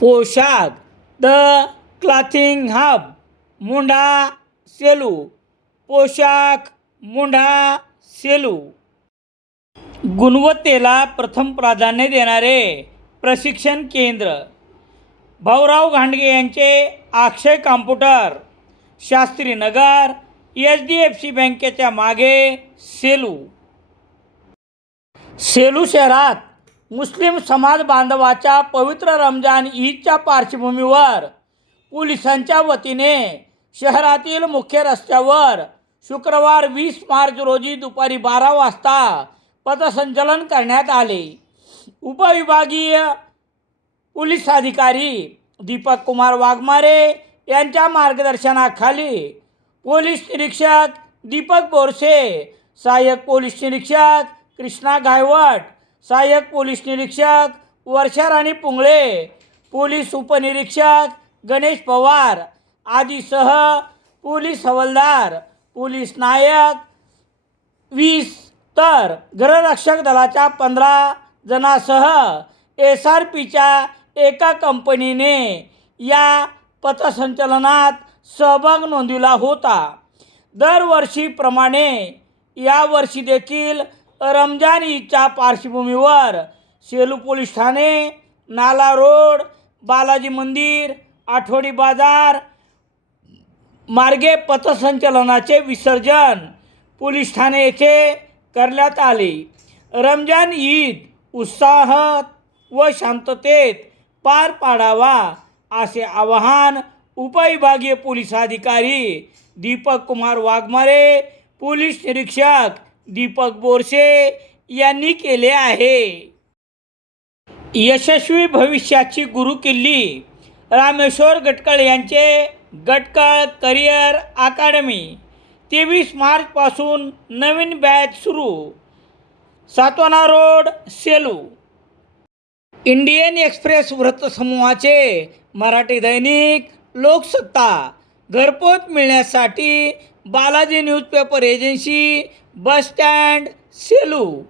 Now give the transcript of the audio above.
पोशाख the clothing hub मुंढा Selu. पोशाख मुंढा सेलू. गुणवत्तेला प्रथम प्राधान्य देणारे प्रशिक्षण केंद्र. भाऊराव घांडगे यांचे अक्षय कॉम्प्युटर, शास्त्रीनगर, HDFC बँकेच्या मागे, सेलू. सेलू शहरात मुस्लिम समाज बांधवाच्या पवित्र रमजान ईदच्या पार्श्वभूमीवर पोलिसांच्या वतीने शहरातील मुख्य रस्त्यावर शुक्रवार 20 मार्च रोजी दुपारी 12 वाजता पथसंचलन करण्यात आले. उपविभागीय पोलीस अधिकारी दीपक कुमार वाघमारे यांच्या मार्गदर्शनाखाली पोलीस निरीक्षक दीपक बोरसे, सहाय्यक पोलीस निरीक्षक कृष्णा गायवट, सहाय्यक पोलीस निरीक्षक वर्षाराणी पुंगळे, पोलीस उपनिरीक्षक गणेश पवार आदीसह पोलीस हवालदार, पोलीस नायक 20 तर गृहरक्षक दलाच्या 15 जणांसह SRPच्या एका कंपनीने या पथसंचलनात सहभाग नोंदविला होता. दरवर्षीप्रमाणे यावर्षी देखील रमजान ईदच्या पार्श्वभूमीवर सेलू पोलीस ठाणे, नाला रोड, बालाजी मंदिर, आठवडी बाजार मार्गे पथसंचलनाचे विसर्जन पोलीस ठाणे येथे करण्यात आले. रमजान ईद उत्साहात व शांततेत पार पाडावा असे आवाहन उपविभागीय पोलीस अधिकारी दीपक कुमार वाघमारे, पोलीस निरीक्षक दीपक बोरसे यांनी केले आहे. यशस्वी भविष्याची गुरुकिल्ली रामेश्वर गटकळ यांचे गटकळ करिअर अकादमी. 23 मार्चपासून नवीन बॅच सुरू. Satwana road, Selu. Indian Express वृत्तसमूहाचे मराठी दैनिक लोकसत्ता घरपोच मिळण्यासाठी Balaji newspaper agency, bus stand, Selu.